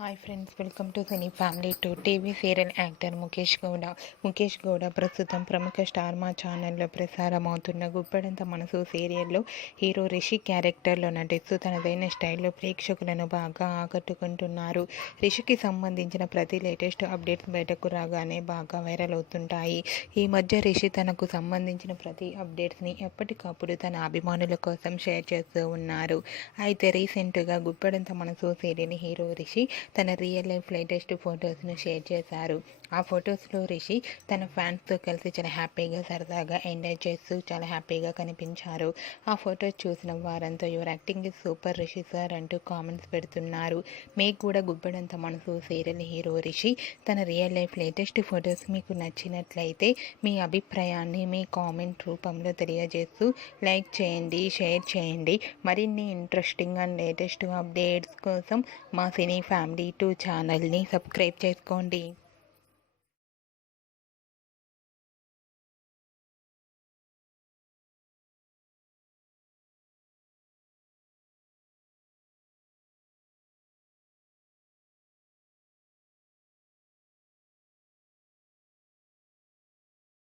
Hi friends, welcome to cine family two. TV serial actor Mukesh Gowda ప్రస్తుతం ప్రముఖ star మా ఛానల్లో ప్రసారమవుతున్న గుప్పెడంత మనసు సీరియల్లో హీరో రిషి క్యారెక్టర్లో నటిస్తూ తనదైన స్టైల్లో ప్రేక్షకులను బాగా ఆకట్టుకుంటున్నారు. రిషికి సంబంధించిన ప్రతి లేటెస్ట్ అప్డేట్స్ బయటకు రాగానే బాగా వైరల్ అవుతుంటాయి. ఈ మధ్య రిషి తనకు సంబంధించిన ప్రతి అప్డేట్స్ని ఎప్పటికప్పుడు తన అభిమానుల కోసం షేర్ చేస్తూ ఉన్నారు. అయితే రీసెంట్గా గుప్పెడంత మనసు సీరియల్ హీరో రిషి తన రియల్ లైఫ్ లేటెస్ట్ ఫొటోస్ను షేర్ చేశారు. ఆ ఫొటోస్లో రిషి తన ఫ్యాన్స్తో కలిసి చాలా హ్యాపీగా సరదాగా ఎంజాయ్ చేస్తూ చాలా హ్యాపీగా కనిపించారు. ఆ ఫొటోస్ చూసిన వారంతా your acting is super Rishi sir అంటూ కామెంట్స్ పెడుతున్నారు. మీకు కూడా గుప్పెడంత మనసు సీరియల్ హీరో రిషి తన రియల్ లైఫ్ లేటెస్ట్ ఫొటోస్ మీకు నచ్చినట్లయితే మీ అభిప్రాయాన్ని మీ కామెంట్ రూపంలో తెలియజేస్తూ లైక్ చేయండి, షేర్ చేయండి. మరిన్ని ఇంట్రెస్టింగ్ అండ్ లేటెస్ట్ అప్డేట్స్ కోసం మా సినీ ఫ్యామిలీ 2 ఛానల్ని సబ్స్క్రైబ్ చేసుకోండి.